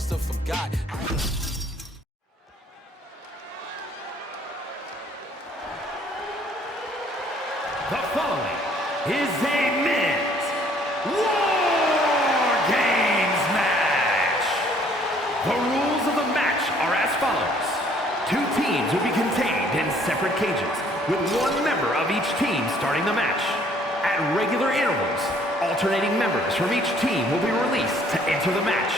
must have forgot. The following is a men's Wargames match. The rules of the match are as follows. 2 teams will be contained in separate cages, with 1 member of each team starting the match. At regular intervals, alternating members from each team will be released to enter the match.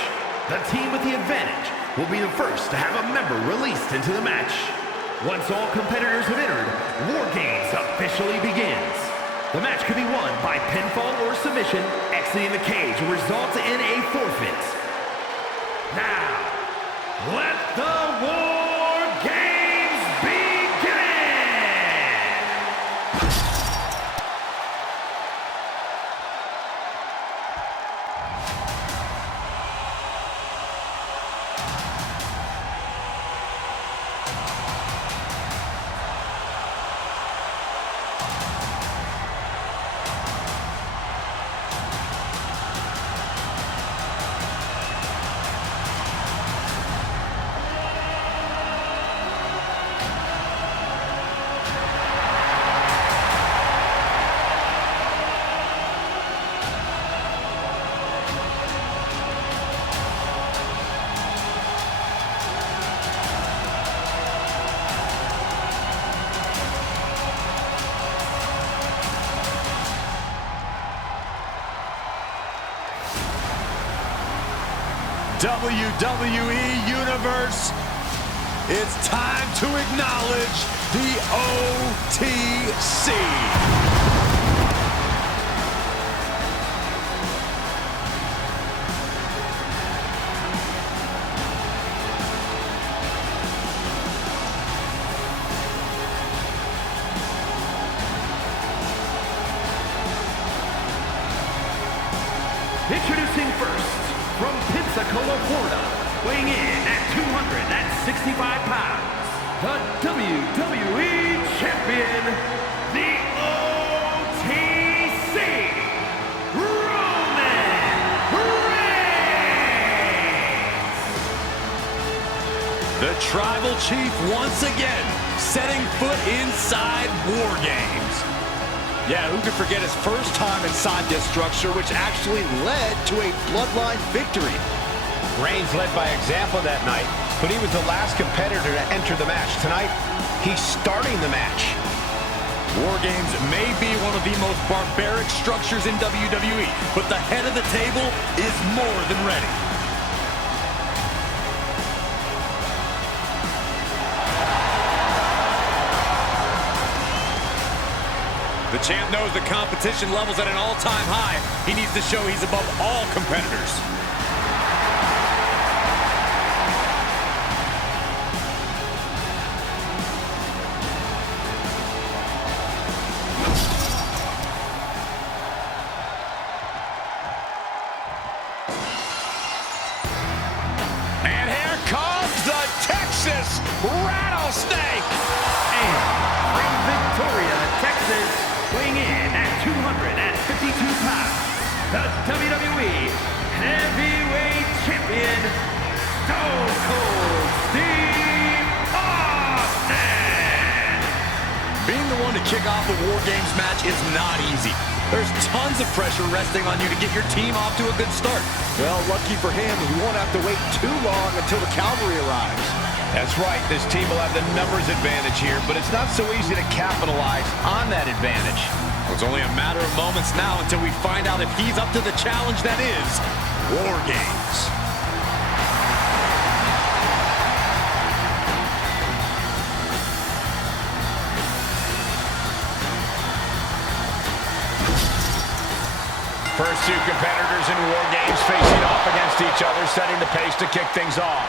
The team with the advantage will be the first to have a member released into the match. Once all competitors have entered, Wargames officially begins. The match can be won by pinfall or submission. Exiting the cage will result in a forfeit. Now, let the Wargames begin! WWE Universe, it's time to acknowledge the OTC. Introducing first, from Pensacola, Florida, weighing in at 265 pounds, the WWE Champion, the OTC, Roman Reigns! The Tribal Chief once again setting foot inside Wargames. Yeah, who could forget his first time inside this structure, which actually led to a Bloodline victory. Reigns led by example that night, but he was the last competitor to enter the match. Tonight, he's starting the match. Wargames may be one of the most barbaric structures in WWE, but the head of the table is more than ready. The champ knows the competition level's at an all-time high. He needs to show he's above all competitors. And here comes the Texas Rattlesnake! And from Victoria, Texas, weighing in at 252 pounds, the WWE Heavyweight Champion, Stone Cold Steve Austin! Being the one to kick off the Wargames match is not easy. There's tons of pressure resting on you to get your team off to a good start. Well, lucky for him, he won't have to wait too long until the cavalry arrives. That's right, this team will have the numbers advantage here, but it's not so easy to capitalize on that advantage. It's only a matter of moments now until we find out if he's up to the challenge that is Wargames. First 2 competitors in Wargames facing off against each other, setting the pace to kick things off.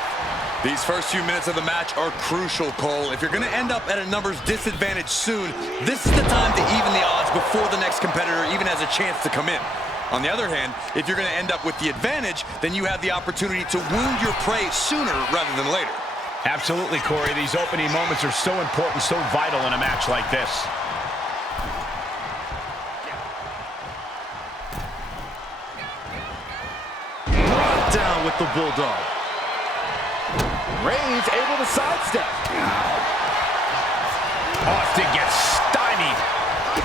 These first few minutes of the match are crucial, Cole. If you're going to end up at a numbers disadvantage soon, this is the time to even the odds before the next competitor even has a chance to come in. On the other hand, if you're going to end up with the advantage, then you have the opportunity to wound your prey sooner rather than later. Absolutely, Corey. These opening moments are so important, so vital in a match like this. Brought down with the Bulldog. Reigns able to sidestep. Austin gets stymied.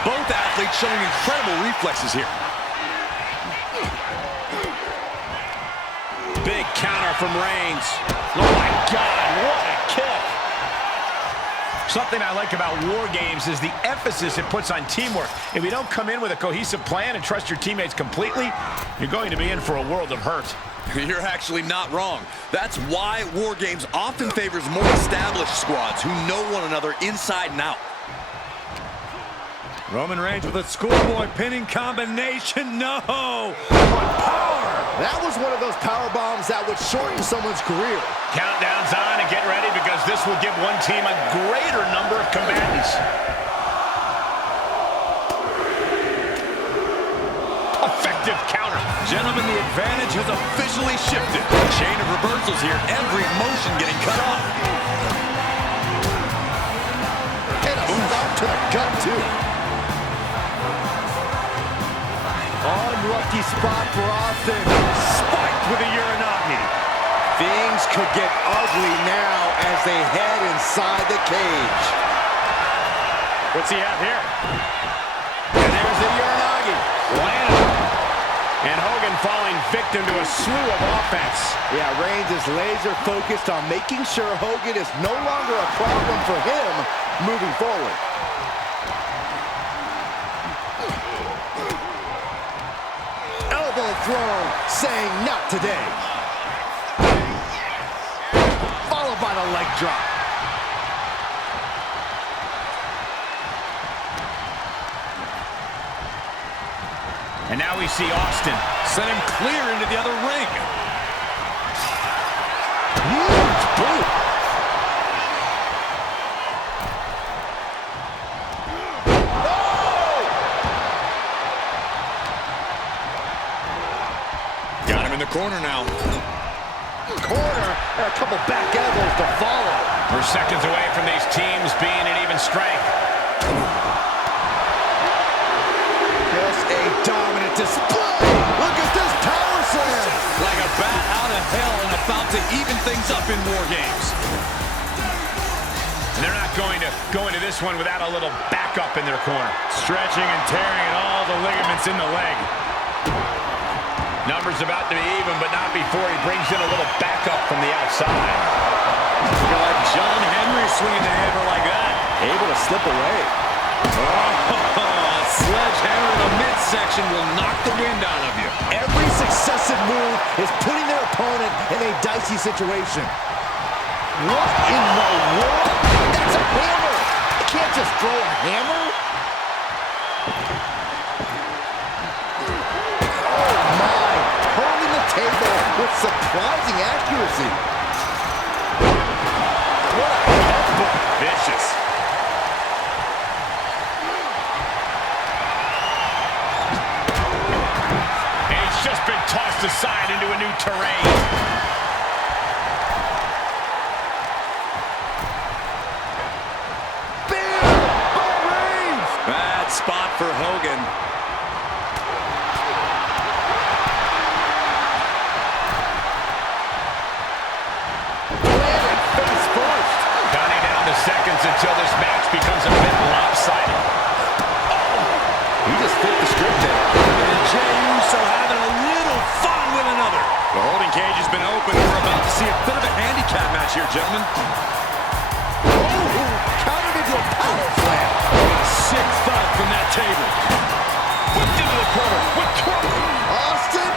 Both athletes showing incredible reflexes here. Big counter from Reigns. Oh my God, what a kick. Something I like about Wargames is the emphasis it puts on teamwork. If you don't come in with a cohesive plan and trust your teammates completely, you're going to be in for a world of hurt. You're actually not wrong. That's why Wargames often favors more established squads who know one another inside and out. Roman Reigns with a schoolboy pinning combination. No! What power! That was one of those power bombs that would shorten someone's career. Countdown's on and get ready because this will give one team a greater number of combatants. Effective counter. Gentlemen, the advantage has officially shifted. Chain of reversals here. Every motion getting cut off. And a stop to the gut, too. Unlucky spot for Austin. Spiked with a Uranagi. Things could get ugly now as they head inside the cage. What's he have here? And there's the Uranagi. Landed. And Hogan falling victim to a slew of offense. Yeah, Reigns is laser focused on making sure Hogan is no longer a problem for him moving forward. Elbow thrown, saying not today. Followed by the leg drop. And now we see Austin. Sent him clear into the other ring. Huge boot. Got him in the corner now. Corner and a couple back elbows to follow. We're seconds away from these teams being at even strength. Just a dominant display. Look at this power slam. Like a bat out of hell and about to even things up in Wargames. And they're not going to go into this one without a little backup in their corner. Stretching and tearing at all the ligaments in the leg. Numbers about to be even, but not before he brings in a little backup from the outside. Look like John Henry swinging the hammer like that. Able to slip away. A sledgehammer in the midsection will knock the wind out of you. Every successive move is putting their opponent in a dicey situation. What in the world? That's a hammer. You can't just throw a hammer. Oh my. Holding the table with surprising accuracy. What a headbutt. Vicious. And he's just been tossed aside into a new terrain. Bad spot for Hogan. Landed face first. Counting down the seconds until this match becomes a bit lopsided. He just flipped the script there. And Jey Uso having a little fun with another. The holding cage has been open. We're about to see a bit of a handicap match here, gentlemen. Countered into a power slam. Sick thud from that table. Whipped into the corner with torque. Austin.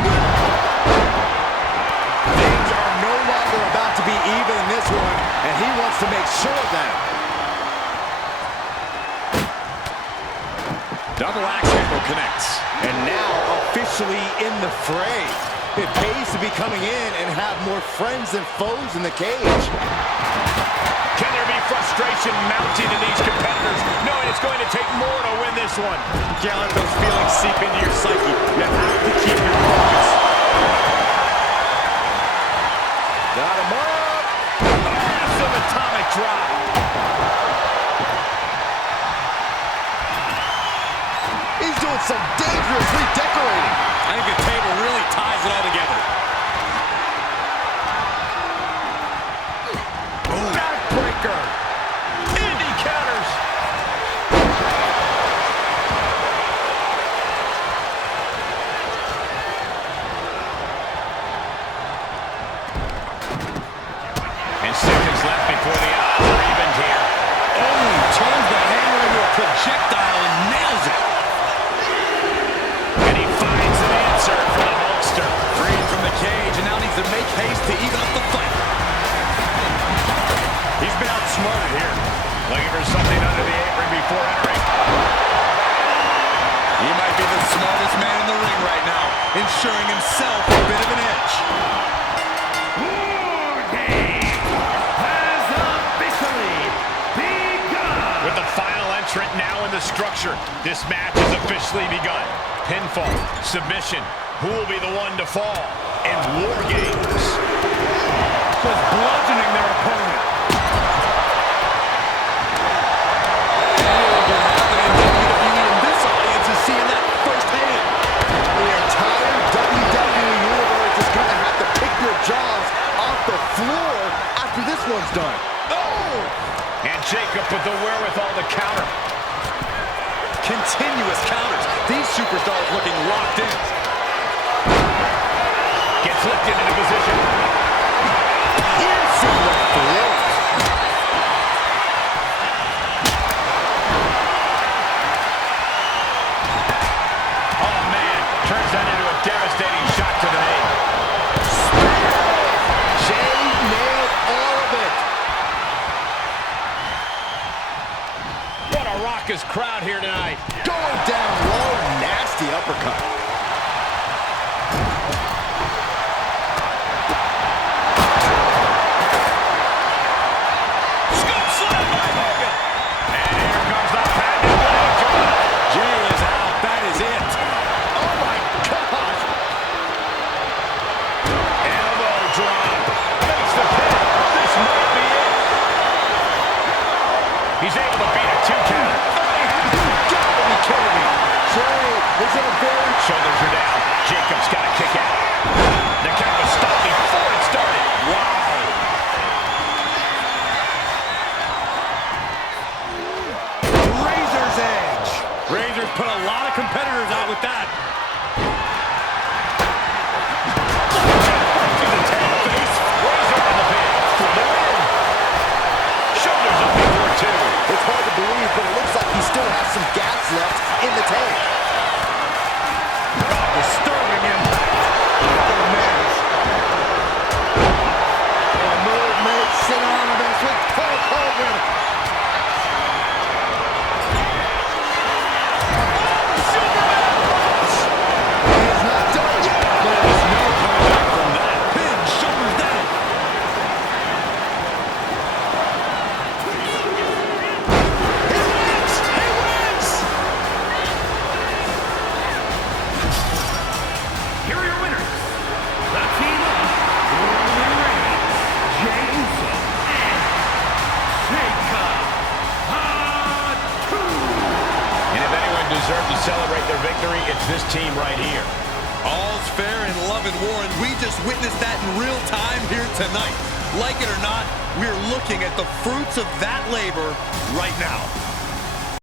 Things are no longer about to be even in this one, and he wants to make sure of that. Double axe handle connects. And now officially in the fray. It pays to be coming in and have more friends than foes in the cage. Can there be frustration mounting in these competitors, knowing it's going to take more to win this one? Can't let those feelings seep into your psyche. You have to keep your focus. Got him up. Massive atomic drop. He's doing some dangerous redecorating. I think the table really ties it all together. Boy, the odds are evened here. Oh, turns the hammer into a projectile and nails it. And he finds an answer for the Hulkster. Freed from the cage and now needs to make haste to even up the fight. He's been outsmarted here. Looking for something under the apron before entering. He might be the smartest man in the ring right now, ensuring himself a bit of an edge. Wargames has officially begun. With the final entrant now in the structure, this match has officially begun. Pinfall, submission, who will be the one to fall? And Wargames. Just bludgeoning their opponent. Seeing that firsthand. The entire WWE Universe is going to have to pick your jaws off the floor after this one's done. Oh! And Jacob with the wherewithal to counter. Continuous counters. These superstars looking locked in. Gets lifted into position. Inside the throat. Turns that into a devastating shot to the knee. Jay nailed all of it. What a raucous crowd here tonight. Going down low, nasty uppercut. Scoop slam by Hogan. And here comes the patented leg drop. Jay is out. That is it. Elbow drop. Makes the pin. This might be it. He's able to beat a 2 count. Gotta be kidding me. Jay is in a very... Shoulders are down. Jacob's got to kick out. The count was stopped before it started. Wow. Razor's edge. Razor's put a lot of competitors out with that. It's hard to believe, but it looks like he still has some gas left in the tank. God, disturbing him. Oh, man. A move made synonymous with Hulk Hogan. He's not done yet. There's no coming back from that. Pin, shoulders down. Here are your winners. The team of Roman Reigns, Jey Uso, and Jacob Fatu. And if anyone deserved to celebrate their victory, it's this team right here. All's fair in love and war, and we just witnessed that in real time here tonight. Like it or not, we're looking at the fruits of that labor right now.